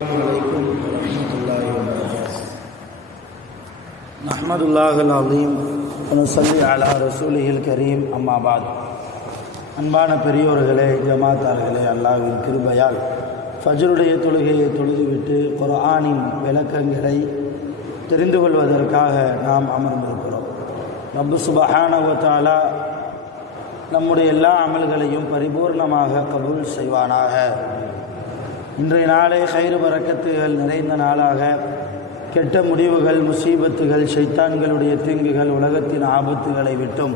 عليكم ورحمة الله وبركاته. نحمد الله العظيم ونصلي على رسوله الكريم. أما بعد. அன்பான பெரியோர்களே, ஜமாத்தார்களே, அல்லாஹ்வின் கிருபையால் ஃபஜ்ருடைய தொழுகையை தொழுதுவிட்டு குர்ஆனின் விளக்கங்களை தெரிந்து கொள்வதற்காக நாம் அமர்ந்திருக்கிறோம். ரப்பு சுப்ஹானஹு வ தஆலா நம்முடைய எல்லா அமல்களையும் பரிபூர்ணமாக கபூல் செய்வானாக. இன்றைய நாளை கைரு பரக்கத்துகள் நிறைந்த நாளாக, கெட்ட முடிவுகள், முசீபத்துகள், ஷைத்தான்களுடைய தீங்குகள், உலகத்தின் ஆபத்துகளை விட்டும்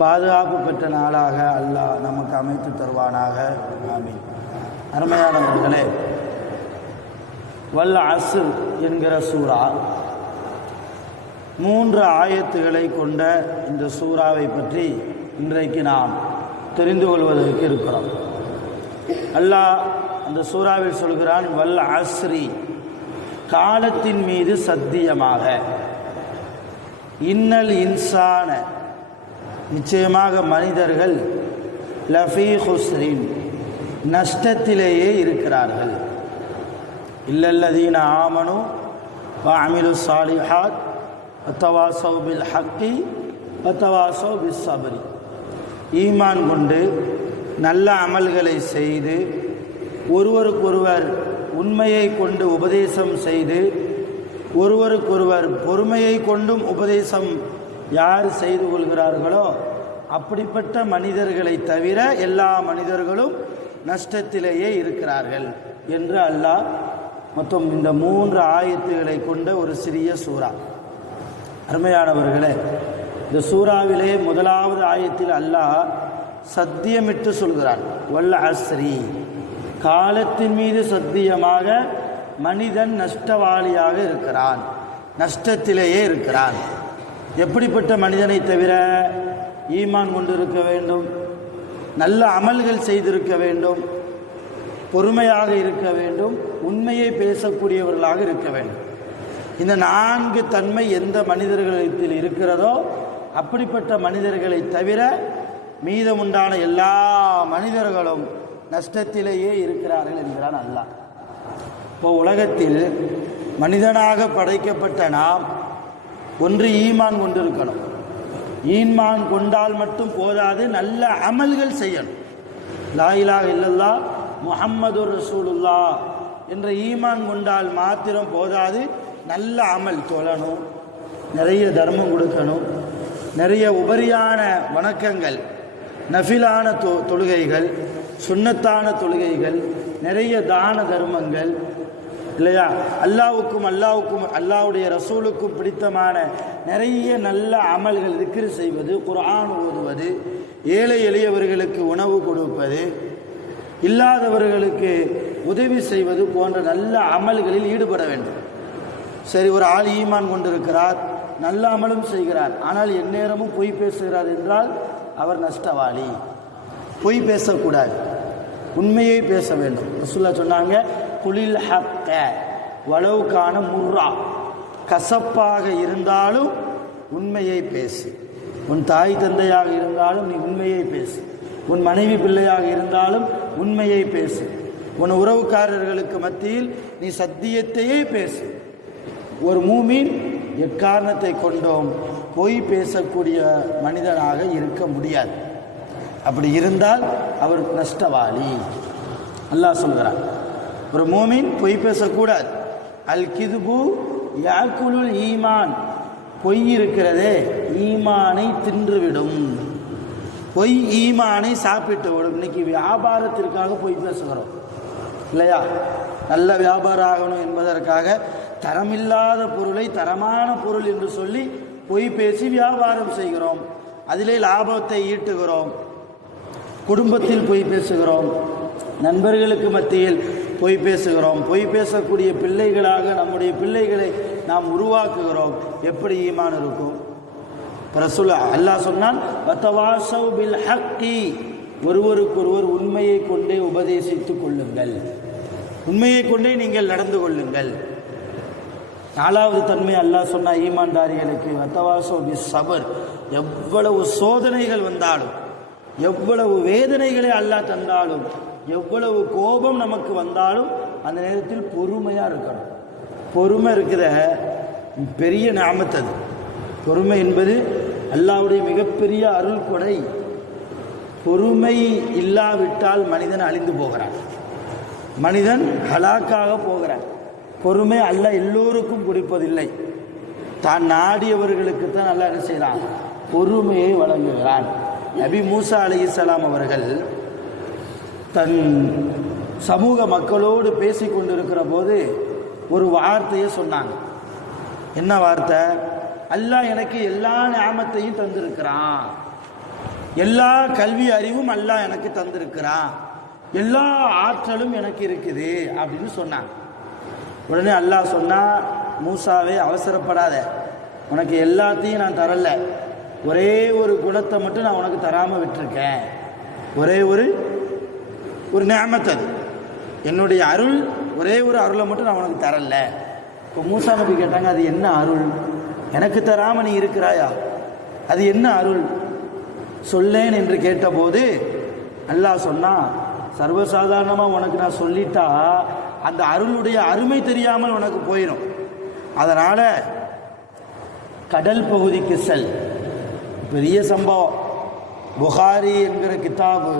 பாதுகாப்பு பெற்ற நாளாக அல்லாஹ் நமக்கு அமைத்து தருவானாக. ஆமீன். அருமையானவர்களே, வல் அஸ்ர் என்கிற சூரா 3 ஆயத்துகளை கொண்ட இந்த சூறாவை பற்றி இன்றைக்கு நாம் தெரிந்து கொள்வதற்கு இருக்கிறோம். அல்லாஹ் அந்த சூறாவில் சொல்கிறான், வல் அஸ்ரி, காலத்தின் மீது சத்தியமாக, இன்னல் இன்சான, நிச்சயமாக மனிதர்கள், லஃபீ ஹுஸ்ரின், நஷ்டத்திலேயே இருக்கிறார்கள், இல்லல்லதீன ஆமனு வ அமிலு ஸாலிஹாத் வதவாஸவ் பில் ஹக்கி வதவாஸவ் பிஸ் ஸப்ரி, ஈமான் கொண்டு நல்ல அமல்களை செய்து ஒருவருக்கொருவர் உண்மையை கொண்டு உபதேசம் செய்து ஒருவருக்கொருவர் பொறுமையை கொண்டும் உபதேசம் யார் செய்து கொள்கிறார்களோ அப்படிப்பட்ட மனிதர்களை தவிர எல்லா மனிதர்களும் நஷ்டத்திலேயே இருக்கிறார்கள் என்று அல்லாஹ் மொத்தம் இந்த 3 ஆயத்துகளை கொண்ட ஒரு சிறிய சூறா. அருமையானவர்களே, இந்த சூறாவிலே முதலாவது ஆயத்தில் அல்லாஹ் சத்தியமிட்டு சொல்கிறான், வல் அஸ்ரி, காலத்தின் மீது சத்தியமாக மனிதன் நஷ்டவாளியாக இருக்கிறான், நஷ்டத்திலேயே இருக்கிறான். எப்படிப்பட்ட மனிதனை தவிர? ஈமான் கொண்டிருக்க வேண்டும், நல்ல அமல்கள் செய்திருக்க வேண்டும், பொறுமையாக இருக்க வேண்டும், உண்மையை பேசக்கூடியவர்களாக இருக்க வேண்டும். இந்த 4 தன்மை எந்த மனிதர்களிடத்தில் இருக்கிறதோ அப்படிப்பட்ட மனிதர்களை தவிர மீதமுண்டான எல்லா மனிதர்களும் நஷ்டத்திலேயே இருக்கிறார்கள் என்கிறான் அல்லாஹ். இப்போ உலகத்தில் மனிதனாக படைக்கப்பட்ட நாம் ஒன்று ஈமான் கொண்டிருக்கணும். ஈமான் கொண்டால் மட்டும் போதாது, நல்ல அமல்கள் செய்யணும். லா இலாஹ இல்லல்லாஹ் முஹம்மதுர் ரசூலுல்லாஹ் என்ற ஈமான் கொண்டால் மாத்திரம் போதாது, நல்ல அமல் தொழணும், நிறைய தர்மம் கொடுக்கணும், நிறைய உபரியான வணக்கங்கள், நஃபிலான தொழுகைகள், சுன்னத்தான தொழுகைகள், நிறைய தான தர்மங்கள், இல்லையா, அல்லாவுக்கும் அல்லாவுடைய ரசூலுக்கும் பிடித்தமான நிறைய நல்ல அமல்கள், திக்ர் செய்வது, குர்ஆன் ஓதுவது, ஏழை எளியவர்களுக்கு உணவு கொடுப்பது, இல்லாதவர்களுக்கு உதவி செய்வது போன்ற நல்ல அமல்களில் ஈடுபட வேண்டும். சரி, ஒரு ஆள் ஈமான் கொண்டிருக்கிறார், நல்ல அமலும் செய்கிறார், ஆனால் எந்நேரமும் பொய் பேசுகிறார் என்றால் அவர் நஷ்டவாளி. பொய் பேசக்கூடாது, உண்மையை பேச வேண்டும். ரசூலுல்லாஹ் சொன்னாங்க, குலில் ஹக்க வலவுக்கான முர்ரா, கசப்பாக இருந்தாலும் உண்மையை பேசு. உன் தாய் தந்தையாக இருந்தாலும் நீ உண்மையை பேசு. உன் மனைவி பிள்ளையாக இருந்தாலும் உண்மையை பேசு. உன் உறவுக்காரர்களுக்கு மத்தியில் நீ சத்தியத்தையே பேசு. ஒரு மூமின் எக்காரணத்தை கொண்டோம் பொய் பேசக்கூடிய மனிதனாக இருக்க முடியாது. அப்படி இருந்தால் அவர் நஷ்டவாளி. அல்லாஹ் சொல்கிறார், ஒரு மூமின் பொய் பேசக்கூடாது. அல் கிதுபு யாக்குலுல் ஈமான், பொய் இருக்கிறதே ஈமானை தின்றுவிடும். பொய் ஈமானை சாப்பிட்டு விடும். இன்னைக்கு வியாபாரத்திற்காக பொய் பேசுகிறோம், இல்லையா? நல்ல வியாபாரம் ஆகணும் என்பதற்காக தரமில்லாத பொருளை தரமான பொருள் என்று சொல்லி பொய் பேசி வியாபாரம் செய்கிறோம், அதிலே லாபத்தை ஈட்டுகிறோம். குடும்பத்தில் பொய் பேசுகிறோம், நண்பர்களுக்கு மத்தியில் பொய் பேசுகிறோம். பொய் பேசக்கூடிய பிள்ளைகளாக நம்முடைய பிள்ளைகளை நாம் உருவாக்குகிறோம். எப்படி ஈமான் இருக்கும்? ரசூல் அல்லாஹ் சொன்னான், வதவாஸவ் பில் ஹக்கி, ஒருவருக்கொருவர் உண்மையை கொண்டே உபதேசித்துக் கொள்ளுங்கள், உண்மையை கொண்டே நீங்கள் நடந்து கொள்ளுங்கள். 4வது தன்மை அல்லாஹ் சொன்னா ஈமான்தாரிகளுக்கு, வதவாஸவ் பிஸ் ஸப்ர், எவ்வளவு சோதனைகள் வந்தாலும், எவ்வளவு வேதனைகளை அல்லாஹ் தந்தாலும், எவ்வளவு கோபம் நமக்கு வந்தாலும் அந்த நேரத்தில் பொறுமையாக இருக்கணும். பொறுமை இருக்கிற பெரிய நிஅமத் அது. பொறுமை என்பது அல்லாஹ்வுடைய மிகப்பெரிய அருள் கொடை. பொறுமை இல்லாவிட்டால் மனிதன் அழிந்து போகிறான், மனிதன் ஹலாக்காக போகிறான். பொறுமை அல்லாஹ் எல்லோருக்கும் கொடுப்பதில்லை, தான் நாடியவர்களுக்கு தான் அல்லாஹ் என்ன செய்கிறான், பொறுமையை வழங்குகிறான். நபி மூசா அலைஹிஸ்ஸலாம் அவர்கள் தன் சமூக மக்களோடு பேசி கொண்டிருக்கிற போது ஒரு வார்த்தையை சொன்னாங்க. என்ன வார்த்தை? அல்லாஹ் எனக்கு எல்லா நிஅமத்தையும் தந்திருக்கிறான், எல்லா கல்வி அறிவும் அல்லாஹ் எனக்கு தந்திருக்கிறான், எல்லா ஆற்றலும் எனக்கு இருக்குது அப்படின்னு சொன்னாங்க. உடனே அல்லாஹ் சொன்னா, மூசாவே அவசரப்படாத, உனக்கு எல்லாத்தையும் நான் தரல, ஒரே ஒரு குணத்தை மட்டும் நான் உனக்கு தராமல் விட்டுருக்கேன். ஒரே ஒரு நிஅமத், அது என்னுடைய அருள், ஒரே ஒரு அருளை மட்டும் நான் உனக்கு தரல. இப்போ மூசா நபி கேட்டாங்க, அது என்ன அருள்? எனக்கு தராமல் நீ இருக்கிறாயா, அது என்ன அருள் சொல்லேன் என்று கேட்டபோது அல்லாஹ் சொன்னா, சர்வசாதாரணமாக உனக்கு நான் சொல்லிட்டா அந்த அருளுடைய அருமை தெரியாமல் உனக்கு போயிடும். அதனால் கடல் பகுதிக்கு செல். பெரிய சம்பவம். புகாரி என்கிற கித்தாபு,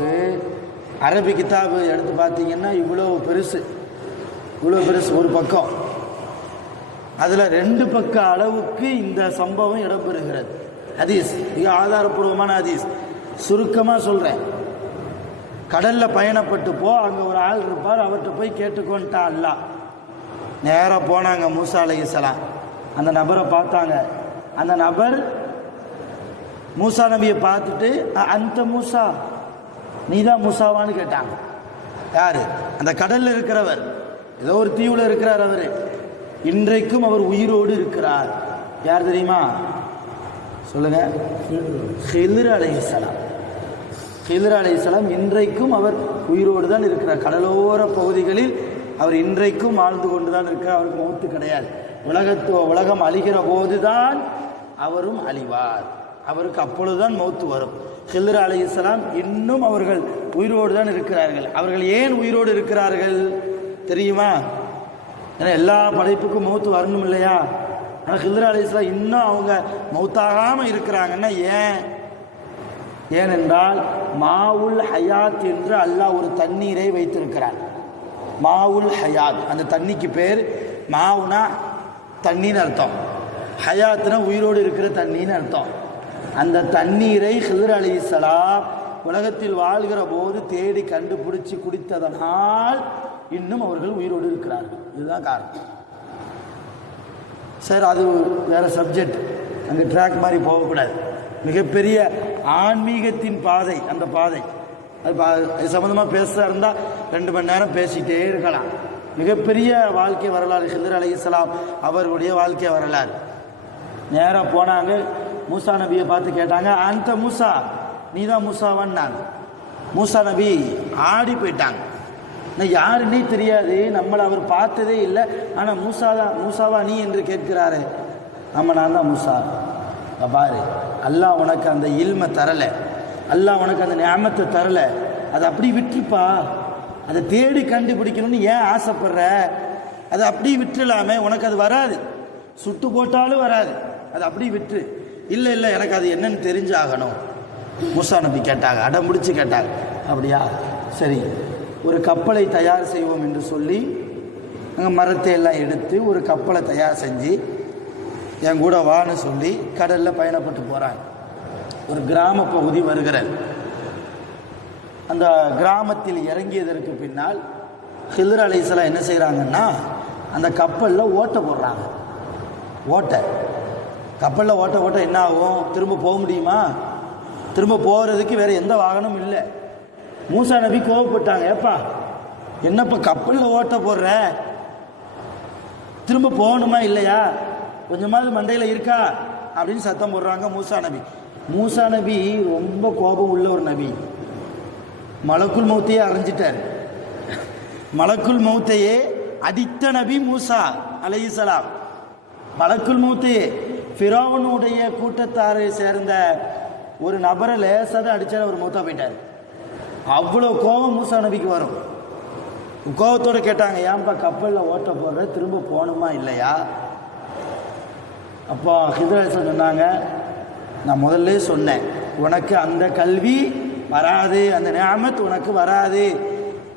அரபி கித்தாபு எடுத்து பார்த்தீங்கன்னா இவ்வளோ பெருசு ஒரு பக்கம். அதில் 2 பக்க அளவுக்கு இந்த சம்பவம் இடம்பெறுகிறது. ஹதீஸ், மிக ஆதாரப்பூர்வமான ஹதீஸ். சுருக்கமாக சொல்கிறேன். கடலில் பயணப்பட்டு அங்கே ஒரு ஆள் இருப்பார், அவர்கிட்ட போய் கேட்டுக்கொண்டா அல்லாஹ். நேராக போனாங்க மூசா அலைஹிஸ்ஸலாம். அந்த நபரை பார்த்தாங்க. அந்த நபர் மூசா நபியை பார்த்துட்டு, அந்த மூசா, நீ தான் மூசாவான்னு கேட்டாங்க. யார்? அந்த கடலில் இருக்கிறவர், ஏதோ ஒரு தீவில் இருக்கிறார். அவர் இன்றைக்கும் அவர் உயிரோடு இருக்கிறார். யார் தெரியுமா? சொல்லுங்க. ஹில்ர் அலைஹிஸ்ஸலாம். ஹில்ர் அலைஹிஸ்ஸலாம் இன்றைக்கும் அவர் உயிரோடு தான் இருக்கிறார். கடலோர பகுதிகளில் அவர் இன்றைக்கும் வாழ்ந்து கொண்டு தான் இருக்கிறார். அவருக்கு மௌத்து கிடையாது. உலகம் அழிகிற போதுதான் அவரும் அழிவார். அவருக்கு அப்பொழுதுதான் மௌத்து வரும். ஹில்ர் அலைஹிஸ்ஸலாம் இன்னும் அவர்கள் உயிரோடு தான் இருக்கிறார்கள். அவர்கள் ஏன் உயிரோடு இருக்கிறார்கள் தெரியுமா? ஏன்னா எல்லா படைப்புக்கும் மௌத்து வரணும் இல்லையா? ஆனால் ஹில்ர் அலைஹிஸ்ஸலாம் இன்னும் அவங்க மௌத்தாகாமல் இருக்கிறாங்கன்னா ஏனென்றால் மாவுல் ஹயாத் என்று அல்லாஹ் ஒரு தண்ணீரை வைத்திருக்கிறார். மாவுல் ஹயாத், அந்த தண்ணிக்கு பேர் மாவுனா தண்ணின்னு அர்த்தம், ஹயாத்னா உயிரோடு இருக்கிற தண்ணின்னு அர்த்தம். அந்த தண்ணீரை ஹில்ர் அலைஹிஸ்ஸலாம் உலகத்தில் வாழ்கிற போது தேடி கண்டுபிடிச்சி குடித்ததனால் இன்னும் அவர்கள் உயிரோடு இருக்கிறார்கள். இதுதான் காரணம். சார், அது வேறு சப்ஜெக்ட், அங்கே ட்ராக் மாதிரி போகக்கூடாது. மிகப்பெரிய ஆன்மீகத்தின் பாதை அந்த பாதை. அது சம்மந்தமாக பேசுகிறா இருந்தால் 2 மணி நேரம் பேசிகிட்டே இருக்கலாம். மிகப்பெரிய வாழ்க்கை வரலாறு ஹில்ர் அலைஹிஸ்ஸலாம் அவர்களுடைய வாழ்க்கை வரலாறு. நேராக போனாங்க, மூசா நபியை பார்த்து கேட்டாங்க, அந்த மூசா, நீ தான் மூசாவான்னாங்க. மூசா நபி ஆடி போயிட்டாங்க. நான் யாருன்னே தெரியாது, நம்மளை அவர் பார்த்ததே இல்லை, ஆனால் மூசாவா நீ என்று கேட்கிறாரு. ஆமாம், நான் தான் மூசா. பாரு, அல்லாஹ் உனக்கு அந்த இல்மை தரலை, அல்லாஹ் உனக்கு அந்த நிஅமத்தை தரலை, அதை அப்படி விட்டுருப்பா. அதை தேடி கண்டுபிடிக்கணும்னு ஏன் ஆசைப்படுற? அதை அப்படி விட்டுலாமே, உனக்கு அது வராது, சுட்டு போட்டாலும் வராது, அதை அப்படி விட்டு. இல்லை எனக்கு அது என்னன்னு தெரிஞ்சாகணும். மூசா நபி கேட்டாங்க, அடம் முடிச்சு கேட்டாங்க. அப்படியா, சரி, ஒரு கப்பலை தயார் செய்வோம் என்று சொல்லி அங்கே மரத்தை எல்லாம் எடுத்து ஒரு கப்பலை தயார் செஞ்சு என் கூட வான்னு சொல்லி கடலில் பயணப்பட்டு போகிறாங்க. ஒரு கிராம பகுதி வருகிறார். அந்த கிராமத்தில் இறங்கியதற்கு பின்னால் ஹில்ர் அலைஹிஸ்ஸலாம் என்ன செய்கிறாங்கன்னா, அந்த கப்பலில் ஓட்டை போடுறாங்க. கப்பலில் ஓட்ட என்ன ஆகும்? திரும்ப போக முடியுமா? திரும்ப போகிறதுக்கு வேறு எந்த வாகனமும் இல்லை. மூசா நபி கோவப்பட்டாங்க, ஏப்பா என்னப்பா கப்பலில் ஓட்ட போடுற, திரும்ப போகணுமா இல்லையா, கொஞ்சமாவது மண்டையில் இருக்கா அப்படின்னு சத்தம் போடுறாங்க மூசா நபி ரொம்ப கோபம் உள்ள ஒரு நபி. மலக்குல் மௌத்தையே அரைஞ்சிட்டார். மலக்குல் மௌத்தையே அடித்த நபி மூசா அலைஹிஸ்ஸலாம். மலக்குல் மௌத்தையே ஃபிரௌனுடைய கூட்டத்தாரை சேர்ந்த ஒரு நபரை லேசாக அடித்தார், அவர் மௌத்தா போயிட்டார். அவ்வளோ கோபம் மூசா நபிக்கு வரும். கோபத்தோடு கேட்டாங்க, ஏன்பா கப்பலில் ஓட்ட போடுற, திரும்ப போகணுமா இல்லையா? அப்போ ஹிதர் அலைஹிஸ்ஸலாம் சொன்னாங்க, நான் முதல்ல சொன்னேன், உனக்கு அந்த கல்வி வராது, அந்த நியாமத் உனக்கு வராது.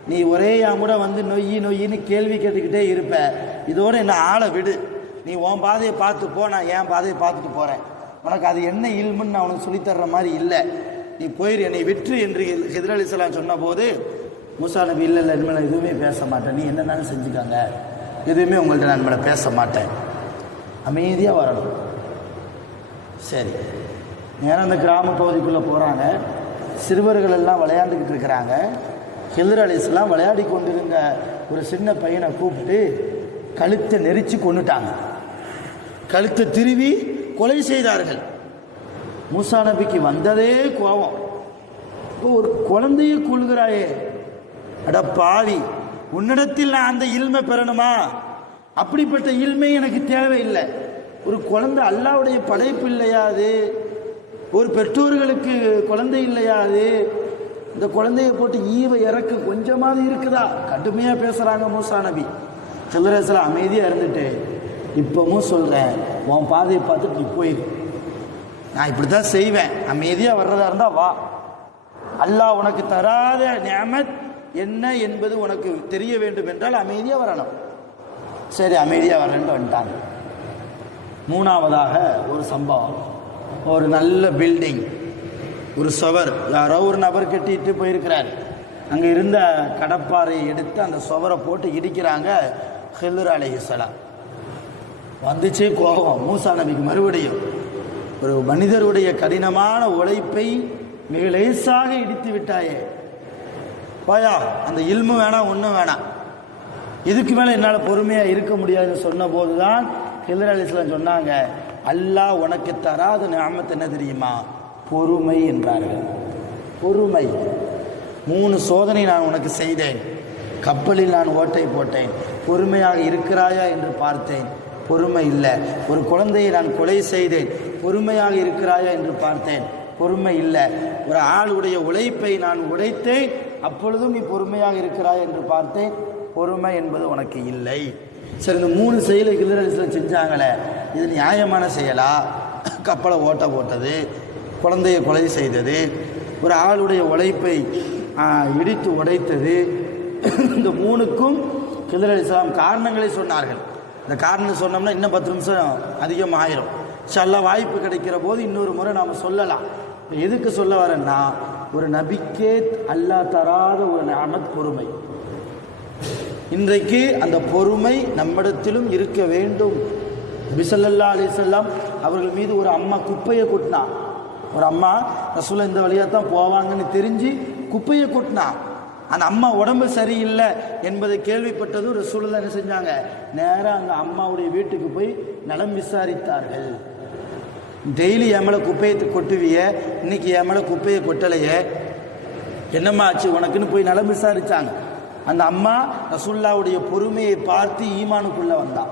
நீ ஒரே கூட வந்து நொய்யின்னு கேள்வி கேட்டுக்கிட்டே இருப்ப. இதோடு என்ன ஆளை விடு, நீ உன் பாதையை பார்த்து போ, நான் என் பாதையை பார்த்துட்டு போகிறேன். உனக்கு அது என்ன இல்முன்னு நான் உனக்கு சொல்லித்தர்ற மாதிரி இல்லை, நீ போயிரு, என்னை விற்று என்று ஹிதர் அலைஹிஸ்ஸலாம் சொன்னபோது மூசா நபி, இல்லை இனிமேல் நான் எதுவுமே பேச மாட்டேன், நீ என்னன்னாலும் செஞ்சுக்காங்க, எதுவுமே உங்கள்கிட்ட நான் இனிமேல் பேச மாட்டேன், அமைதியாக வரணும். சரி, நேரம் அந்த கிராம பகுதிக்குள்ளே போகிறாங்க. சிறுவர்கள் எல்லாம் விளையாண்டுக்கிட்டு இருக்கிறாங்க. ஹிதர் அலைஹிஸ்ஸலாம் விளையாடி கொண்டிருந்த ஒரு சின்ன பையனை கூப்பிட்டு கழுத்தை நெரிச்சு கொண்டுட்டாங்க, கழுத்தை திருவி கொலை செய்தார்கள். மூசா நபிக்கு வந்ததே கோபம். இப்போ ஒரு குழந்தையை கொள்கிறாயே, அட பாவி, உன்னிடத்தில் நான் அந்த இல்மை பெறணுமா? அப்படிப்பட்ட இல்மை எனக்கு தேவையில்லை. ஒரு குழந்தை அல்லாஹ்வுடைய படைப்பு இல்லையா அது? ஒரு பெற்றோர்களுக்கு குழந்தை இல்லையா அது? இந்த குழந்தையை போட்டு ஈவை இறக்கு கொஞ்சமாவது இருக்குதா? கடுமையாக பேசுகிறாங்க மூசா நபி. ஹிதர் அலைஹிஸ்ஸலாம் அமைதியாக இருந்துட்டு, இப்பவும் சொல்கிறேன், உன் பாதையை பார்த்துட்டு நீ போயிரு, நான் இப்படி தான் செய்வேன், அமைதியாக வர்றதா இருந்தால் வா, அல்லாஹ் உனக்கு தராத நிஅமத் என்ன என்பது உனக்கு தெரிய வேண்டும் என்றால் அமைதியாக வரணும். சரி, அமைதியாக வரேன்ட்டு வந்துட்டாங்க. மூணாவதாக ஒரு சம்பவம், ஒரு நல்ல பில்டிங், ஒரு சுவர் யாரோ ஒரு நபர் கட்டிட்டு போயிருக்கிறார். அங்கே இருந்த கடப்பாறையை எடுத்து அந்த சுவரை போட்டு இடிக்கிறாங்க. ஹிதர் அலைஹிஸ்ஸலாம் வந்துச்சு கோபம் மூசா நபிக்கு. மறுபடியும் ஒரு மனிதருடைய கடினமான உழைப்பை மிக லேசாக இடித்து விட்டாயே, பாயா அந்த இல்மு வேணாம், ஒன்றும் வேணாம், இதுக்கு மேலே என்னால் பொறுமையாக இருக்க முடியாதுன்னு சொன்ன போது தான் ஹிதர் அலைஹிஸ்ஸலாம் சொன்னாங்க, அல்லாஹ் உனக்கு தராத நிஅமத் என்ன தெரியுமா? பொறுமை என்றார்கள். பொறுமை. 3 சோதனை நான் உனக்கு செய்தேன். கப்பலில் நான் ஓட்டை போட்டேன், பொறுமையாக இருக்கிறாயா என்று பார்த்தேன், பொறுமை இல்லை. ஒரு குழந்தையை நான் கொலை செய்தேன், பொறுமையாக இருக்கிறாயா என்று பார்த்தேன், பொறுமை இல்லை. ஒரு ஆளுடைய உழைப்பை நான் உடைத்தேன், அப்பொழுதும் நீ பொறுமையாக இருக்கிறாய் என்று பார்த்தேன், பொறுமை என்பது உனக்கு இல்லை. சரி, இந்த 3 செயலை ஹிதர் அலைஹிஸ்ஸலாம் செஞ்சாங்களே, இது நியாயமான செயலா? கப்பலை ஓட்ட போட்டது, குழந்தையை கொலை செய்தது, ஒரு ஆளுடைய உழைப்பை இடித்து உடைத்தது, இந்த 3க்கும் ஹிதர் அலைஹிஸ்ஸலாம் காரணங்களை சொன்னார்கள். இந்த காரணம் சொன்னோம்னா இன்னும் 10 நிமிஷம் அதிகமாக ஆயிரும். இன்ஷாஅல்லாஹ் வாய்ப்பு கிடைக்கிற போது இன்னொரு முறை நாம் சொல்லலாம். எதுக்கு சொல்ல வரேன்னா, ஒரு நபிக்கே அல்லாஹ் தராத ஒரு நிஅமத் பொறுமை. இன்றைக்கு அந்த பொறுமை நம்மிடத்திலும் இருக்க வேண்டும். நபி ஸல்லல்லாஹு அலைஹி வஸல்லம் அவர்கள் மீது ஒரு அம்மா குப்பையை கொட்டினா. ஒரு அம்மா ரசூலுல்லாஹ் இந்த வழியாக தான் போவாங்கன்னு தெரிஞ்சு குப்பையை கொட்டினா. அந்த அம்மா உடம்பு சரியில்லை என்பதை கேள்விப்பட்டதும் ரசூலுல்லாஹ் என்ன செஞ்சாங்க, நேராக அந்த அம்மாவுடைய வீட்டுக்கு போய் நலம் விசாரித்தார்கள். டெய்லி என் மேலே குப்பையை கொட்டுவிய, இன்னைக்கு என் மேலே குப்பையை கொட்டலையே, என்னம்மா ஆச்சு உனக்குன்னு போய் நலம் விசாரித்தாங்க. அந்த அம்மா ரசூலுல்லாஹ்வுடைய பொறுமையை பார்த்து ஈமானுக்குள்ளே வந்தான்,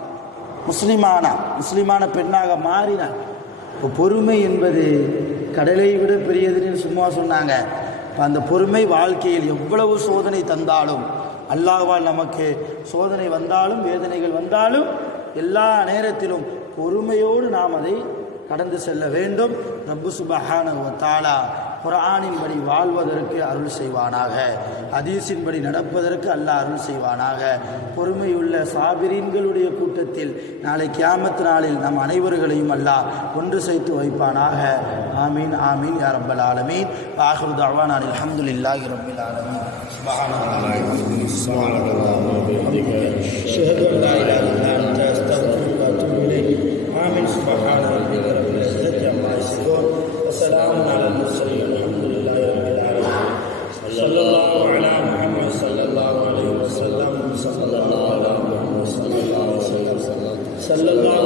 முஸ்லிமான பெண்ணாக மாறினான். இப்போ பொறுமை என்பது கடலை விட பெரியதுன்னு சும்மா சொன்னாங்க. அந்த பொறுமை வாழ்க்கையில் எவ்வளவு சோதனை தந்தாலும், அல்லாஹ்வால் நமக்கு சோதனை வந்தாலும் வேதனைகள் வந்தாலும் எல்லா நேரத்திலும் பொறுமையோடு நாம் அதை கடந்து செல்ல வேண்டும். ரப்பு சுப்ஹானஹு வ தஆலா குர்ஆனின்படி வாழ்வதற்கு அருள் செய்வானாக, ஹதீஸின்படி நடப்பதற்கு அல்லாஹ் அருள் செய்வானாக. பொறுமையுள்ள சாபிரீன்களுடைய கூட்டத்தில் நாளை கியாமத் நாளில் நம் அனைவர்களையும் அல்லாஹ் ஒன்று சேர்த்து வைப்பானாக. ஆமீன் ஆமீன் யா ரப்பல் ஆலமீன். ஆகிரு தஅவானா அல்ஹம்துலில்லாஹி ரப்பில் ஆலமீன். சுப்ஹானல்லாஹி வ பிஹம்திஹி அஷ்ஹது அன் லா இலாஹா இல்லா அன்த அஸ்தக்ஃபிருக வ அத்தூபு இலைக். ஆமீன். சுப்ஹான ரப்பிக ரப்பில் இஸ்ஸத்தி அம்மா யசிஃபூன் வ ஸலாமுன் அலல் முர்ஸலீன். அல்ஹம்துலில்லாஹி ரப்பில் ஆலமீன். ஸல்லல்லாஹு அலா முஹம்மத் ஸல்லல்லாஹு அலைஹி வஸல்லம். ஸல்லல்லாஹு அலா முஹம்மத் ஸல்லல்லாஹு அலைஹி வஸல்லம். ஸல்லல்லாஹு